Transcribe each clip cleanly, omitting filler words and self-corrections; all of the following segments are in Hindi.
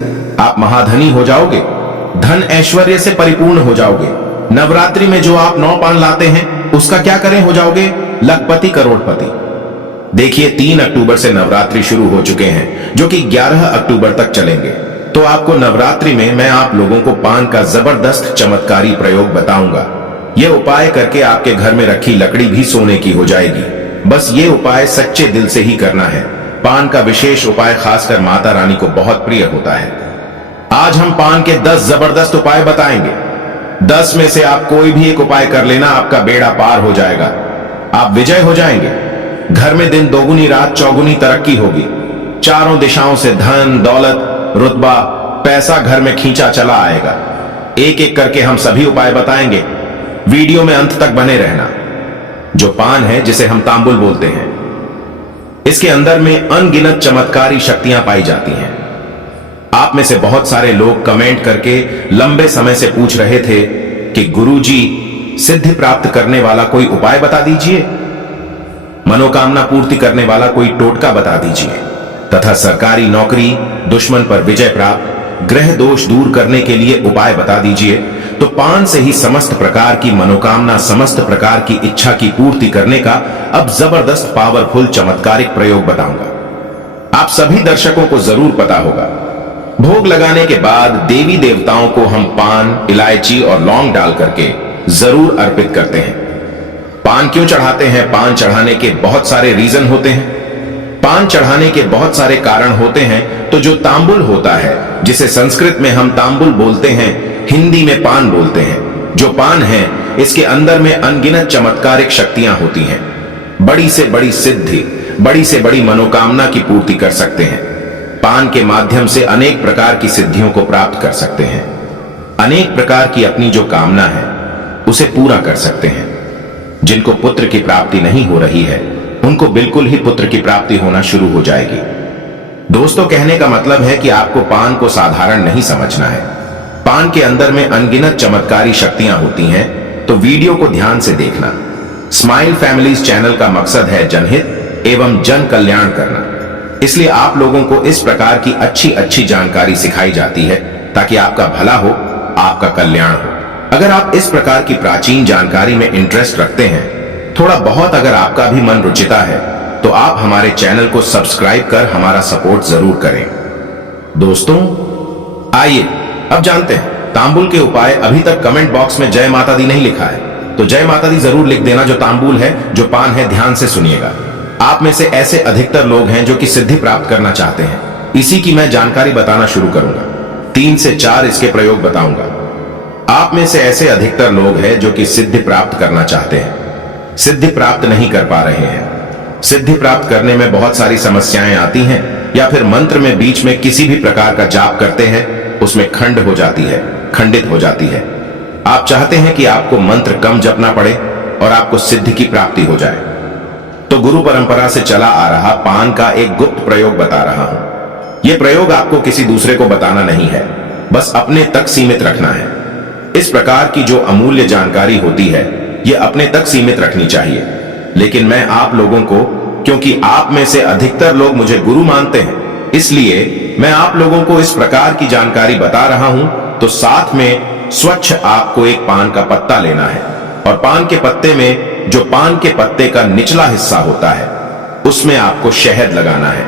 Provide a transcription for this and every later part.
आप महाधनी हो जाओगे, धन ऐश्वर्य से परिपूर्ण हो जाओगे। नवरात्रि में जो आप 9 पान लाते हैं उसका क्या करें, हो जाओगे लखपति करोड़पति। देखिए 3 अक्टूबर से नवरात्रि शुरू हो चुके हैं जो कि 11 अक्टूबर तक चलेंगे। तो आपको नवरात्रि में मैं आप लोगों को पान का जबरदस्त चमत्कारी प्रयोग बताऊंगा। यह उपाय करके आपके घर में रखी लकड़ी भी सोने की हो जाएगी। बस ये उपाय सच्चे दिल से ही करना है। पान का विशेष उपाय खासकर माता रानी को बहुत प्रिय होता है। आज हम पान के 10 जबरदस्त उपाय बताएंगे। 10 में से आप कोई भी एक उपाय कर लेना, आपका बेड़ा पार हो जाएगा, आप विजय हो जाएंगे। घर में दिन दोगुनी रात चौगुनी तरक्की होगी। चारों दिशाओं से धन दौलत रुतबा पैसा घर में खींचा चला आएगा। एक एक करके हम सभी उपाय बताएंगे। वीडियो में अंत तक बने रहना। जो पान है जिसे हम तांबुल बोलते हैं, इसके अंदर में अनगिनत चमत्कारी शक्तियां पाई जाती हैं। आप में से बहुत सारे लोग कमेंट करके लंबे समय से पूछ रहे थे कि गुरुजी सिद्धि प्राप्त करने वाला कोई उपाय बता दीजिए, मनोकामना पूर्ति करने वाला कोई टोटका बता दीजिए, तथा सरकारी नौकरी, दुश्मन पर विजय प्राप्त, ग्रह दोष दूर करने के लिए उपाय बता दीजिए। तो पान से ही समस्त प्रकार की मनोकामना, समस्त प्रकार की इच्छा की पूर्ति करने का अब जबरदस्त पावरफुल चमत्कारिक प्रयोग बताऊंगा। आप सभी दर्शकों को जरूर पता होगा, भोग लगाने के बाद देवी देवताओं को हम पान, इलायची और लौंग डाल करके जरूर अर्पित करते हैं। पान क्यों चढ़ाते हैं? पान चढ़ाने के बहुत सारे रीजन होते हैं। पान चढ़ाने के बहुत सारे कारण होते हैं। तो जो तांबुल होता है, जिसे संस्कृत में हम तांबुल बोलते हैं, हिंदी में पान बोलते हैं। जो पान है इसके अंदर में अनगिनत चमत्कारिक शक्तियां होती हैं। बड़ी से बड़ी सिद्धि, बड़ी से बड़ी मनोकामना की पूर्ति कर सकते हैं। पान के माध्यम से अनेक प्रकार की सिद्धियों को प्राप्त कर सकते हैं। अनेक प्रकार की अपनी जो कामना है उसे पूरा कर सकते हैं। जिनको पुत्र की प्राप्ति नहीं हो रही है उनको बिल्कुल ही पुत्र की प्राप्ति होना शुरू हो जाएगी। दोस्तों, कहने का मतलब है कि आपको पान को साधारण नहीं समझना है। पान के अंदर में अनगिनत चमत्कारी शक्तियां होती हैं। तो वीडियो को ध्यान से देखना। स्माइल फैमिलीज चैनल का मकसद है जनहित एवं जन कल्याण करना, इसलिए आप लोगों को इस प्रकार की अच्छी अच्छी जानकारी सिखाई जाती है ताकि आपका भला हो, आपका कल्याण हो। अगर आप इस प्रकार की प्राचीन जानकारी में इंटरेस्ट रखते हैं, थोड़ा बहुत अगर आपका भी मन रुचिता है, तो आप हमारे चैनल को सब्सक्राइब कर हमारा सपोर्ट जरूर करें। दोस्तों, आइए अब जानते हैं तांबुल के उपाय। अभी तक कमेंट बॉक्स में जय माता दी नहीं लिखा है तो जय माता दी जरूर लिख देना। जो तांबुल है, जो पान है, ध्यान से सुनिएगा। आप में से ऐसे अधिकतर लोग हैं जो कि सिद्धि प्राप्त करना चाहते हैं। इसी की मैं जानकारी बताना शुरू करूंगा। 3 से 4 इसके प्रयोग बताऊंगा। आप में से ऐसे अधिकतर लोग हैं जो कि सिद्धि प्राप्त करना चाहते हैं, सिद्धि प्राप्त नहीं कर पा रहे हैं। सिद्धि प्राप्त करने में बहुत सारी समस्याएं आती हैं, या फिर मंत्र में बीच में किसी भी प्रकार का जाप करते हैं, उसमें खंड हो जाती है, खंडित हो जाती है। आप चाहते हैं कि आपको मंत्र कम जपना पड़े और आपको सिद्धि की प्राप्ति हो जाए। तो गुरु परंपरा से चला आ रहा पान का एक गुप्त प्रयोग बता रहा हूं। यह प्रयोग आपको किसी दूसरे को बताना नहीं है, बस अपने तक सीमित रखना है। इस प्रकार की जो अमूल्य जानकारी होती है, यह अपने तक सीमित रखनी चाहिए। लेकिन मैं आप लोगों को, क्योंकि आप में से अधिकतर लोग मुझे गुरु मानते हैं, इसलिए मैं आप लोगों को इस प्रकार की जानकारी बता रहा हूं। तो साथ में स्वच्छ आपको एक पान का पत्ता लेना है, और पान के पत्ते में जो पान के पत्ते का निचला हिस्सा होता है उसमें आपको शहद लगाना है।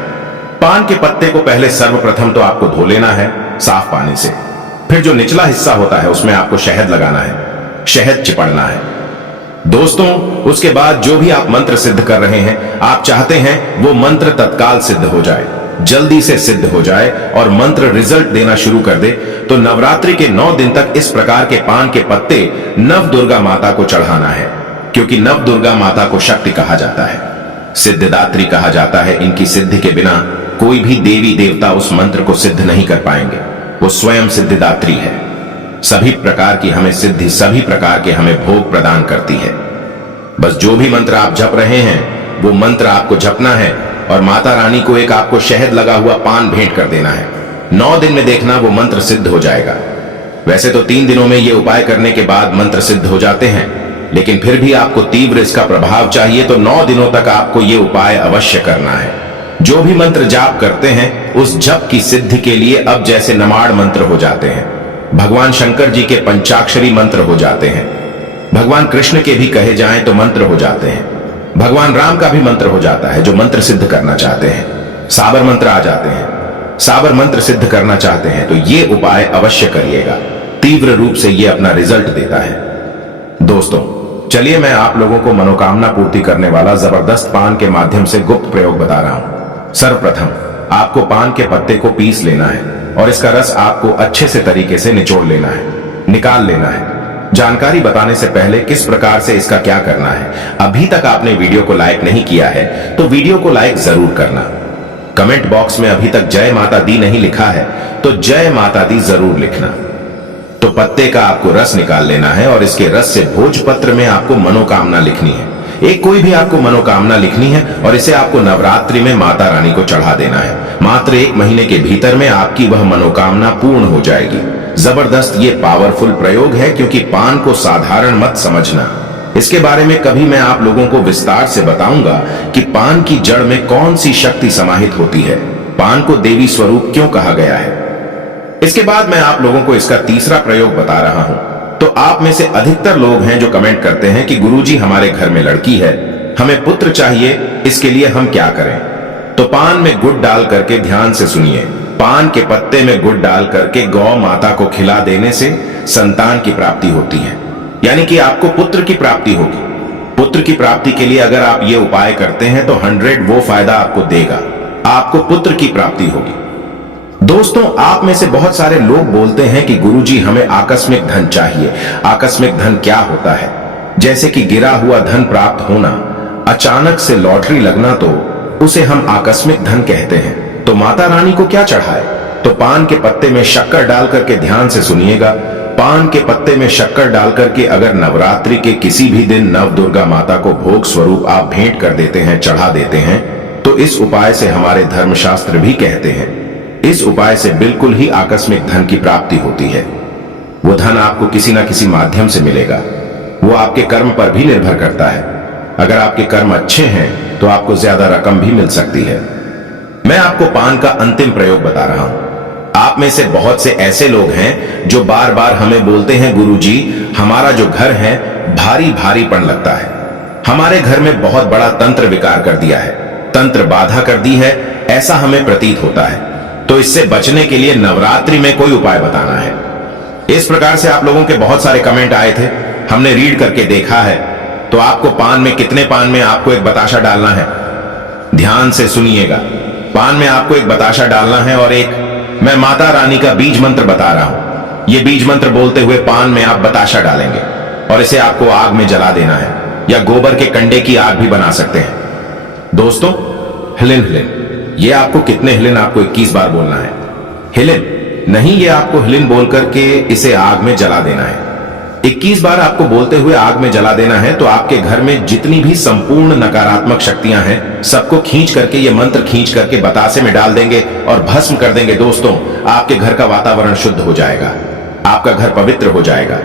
पान के पत्ते को पहले सर्वप्रथम तो आपको धो लेना है साफ पानी से। फिर जो निचला हिस्सा होता है उसमें आपको शहद लगाना है, शहद चिपड़ना है। दोस्तों, उसके बाद जो भी आप मंत्र सिद्ध कर रहे हैं, आप चाहते हैं वो मंत्र तत्काल सिद्ध हो जाए, जल्दी से सिद्ध हो जाए और मंत्र रिजल्ट देना शुरू कर दे, तो नवरात्रि के 9 दिन तक इस प्रकार के पान के पत्ते नव दुर्गा माता को चढ़ाना है। क्योंकि नव दुर्गा माता को शक्ति कहा जाता है, सिद्धिदात्री कहा जाता है। इनकी सिद्धि के बिना कोई भी देवी देवता उस मंत्र को सिद्ध नहीं कर पाएंगे। वो स्वयं सिद्धिदात्री है। सभी प्रकार की हमें सिद्धि, सभी प्रकार के हमें भोग प्रदान करती है। बस जो भी मंत्र आप जप रहे हैं वो मंत्र आपको जपना है, और माता रानी को एक आपको शहद लगा हुआ पान भेंट कर देना है। 9 दिन में देखना वो मंत्र सिद्ध हो जाएगा। वैसे तो 3 दिनों में ये उपाय करने के बाद मंत्र सिद्ध हो जाते हैं, लेकिन फिर भी आपको तीव्र इसका प्रभाव चाहिए, तो 9 दिनों तक आपको ये उपाय अवश्य करना है। जो भी मंत्र जाप करते हैं उस जप की सिद्धि के लिए अब जैसे नमाड़ मंत्र हो जाते हैं, भगवान शंकर जी के पंचाक्षरी मंत्र हो जाते हैं, भगवान कृष्ण के भी कहे जाएं तो मंत्र हो जाते हैं, भगवान राम का भी मंत्र हो जाता है जो मंत्र सिद्ध करना चाहते हैं, साबर मंत्र आ जाते हैं। साबर मंत्र सिद्ध करना चाहते हैं तो ये उपाय अवश्य करिएगा, तीव्र रूप से ये अपना रिजल्ट देता है। दोस्तों चलिए मैं आप लोगों को मनोकामना पूर्ति करने वाला जबरदस्त पान के माध्यम से गुप्त प्रयोग बता रहा हूं। सर्वप्रथम आपको पान के पत्ते को पीस लेना है और इसका रस आपको अच्छे से तरीके से निचोड़ लेना है, निकाल लेना है। जानकारी बताने से पहले किस प्रकार से इसका क्या करना है, अभी तक आपने वीडियो को लाइक नहीं किया है तो वीडियो को लाइक जरूर करना। कमेंट बॉक्स में अभी तक जय माता दी नहीं लिखा है तो जय माता दी जरूर लिखना। तो पत्ते का आपको रस निकाल लेना है और इसके रस से भोजपत्र में आपको मनोकामना लिखनी है। एक कोई भी आपको मनोकामना लिखनी है और इसे आपको नवरात्रि में माता रानी को चढ़ा देना है। मात्र 1 महीने के भीतर में आपकी वह मनोकामना पूर्ण हो जाएगी। जबरदस्त ये पावरफुल प्रयोग है, क्योंकि पान को साधारण मत समझना। इसके बारे में कभी मैं आप लोगों को विस्तार से बताऊंगा कि पान की जड़ में कौन सी शक्ति समाहित होती है, पान को देवी स्वरूप क्यों कहा गया है। इसके बाद मैं आप लोगों को इसका तीसरा प्रयोग बता रहा हूं। तो आप में से अधिकतर लोग हैं जो कमेंट करते हैं कि गुरुजी हमारे घर में लड़की है, हमें पुत्र चाहिए, इसके लिए हम क्या करें। तो पान में गुड़ डाल करके ध्यान से सुनिए, पान के पत्ते में गुड़ डाल करके गौ माता को खिला देने से संतान की प्राप्ति होती है, यानी कि आपको पुत्र की प्राप्ति होगी। पुत्र की प्राप्ति के लिए अगर आप ये उपाय करते हैं तो 100 वो फायदा आपको देगा, आपको पुत्र की प्राप्ति होगी। दोस्तों आप में से बहुत सारे लोग बोलते हैं कि गुरुजी हमें आकस्मिक धन चाहिए। आकस्मिक धन क्या होता है? जैसे कि गिरा हुआ धन प्राप्त होना, अचानक से लॉटरी लगना, तो उसे हम आकस्मिक धन कहते हैं। तो माता रानी को क्या चढ़ाए? तो पान के पत्ते में शक्कर डाल करके ध्यान से सुनिएगा, पान के पत्ते में शक्कर डाल करके अगर नवरात्रि के किसी भी दिन नव दुर्गा माता को भोग स्वरूप आप भेंट कर देते हैं, चढ़ा देते हैं, तो इस उपाय से हमारे धर्मशास्त्र भी कहते हैं, इस उपाय से बिल्कुल ही आकस्मिक धन की प्राप्ति होती है। वो धन आपको किसी ना किसी माध्यम से मिलेगा, वो आपके कर्म पर भी निर्भर करता है। अगर आपके कर्म अच्छे हैं तो आपको ज्यादा रकम भी मिल सकती है। मैं आपको पान का अंतिम प्रयोग बता रहा हूं। आप में से बहुत से ऐसे लोग हैं जो बार बार हमें बोलते हैं, गुरुजी हमारा जो घर है भारी भारीपन लगता है, हमारे घर में बहुत बड़ा तंत्र विकार कर दिया है, तंत्र बाधा कर दी है, ऐसा हमें प्रतीत होता है। तो इससे बचने के लिए नवरात्रि में कोई उपाय बताना है। इस प्रकार से आप लोगों के बहुत सारे कमेंट आए थे, हमने रीड करके देखा है। तो आपको पान में, कितने पान में आपको एक बताशा डालना है, ध्यान से सुनिएगा। पान में आपको एक बताशा डालना है और एक मैं माता रानी का बीज मंत्र बता रहा हूं। यह बीज मंत्र बोलते हुए पान में आप बताशा डालेंगे और इसे आपको आग में जला देना है, या गोबर के कंडे की आग भी बना सकते हैं। दोस्तों हिलिन हिलिन, ये आपको कितने हिलिन, आपको 21 बार बोलना है। हिलिन नहीं, ये आपको हिलिन बोल करके इसे आग में जला देना है। 21 बार आपको बोलते हुए आग में जला देना है। तो आपके घर में जितनी भी संपूर्ण नकारात्मक शक्तियां हैं, सबको खींच करके, ये मंत्र खींच करके बतासे में डाल देंगे और भस्म कर देंगे। दोस्तों आपके घर का वातावरण शुद्ध हो जाएगा, आपका घर पवित्र हो जाएगा।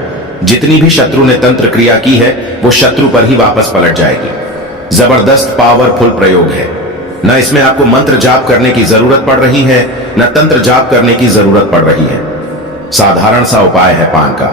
जितनी भी शत्रु ने तंत्र क्रिया की है वो शत्रु पर ही वापस पलट जाएगी। जबरदस्त पावरफुल प्रयोग है। न इसमें आपको मंत्र जाप करने की जरूरत पड़ रही है, न तंत्र जाप करने की जरूरत पड़ रही है। साधारण सा उपाय है पान का।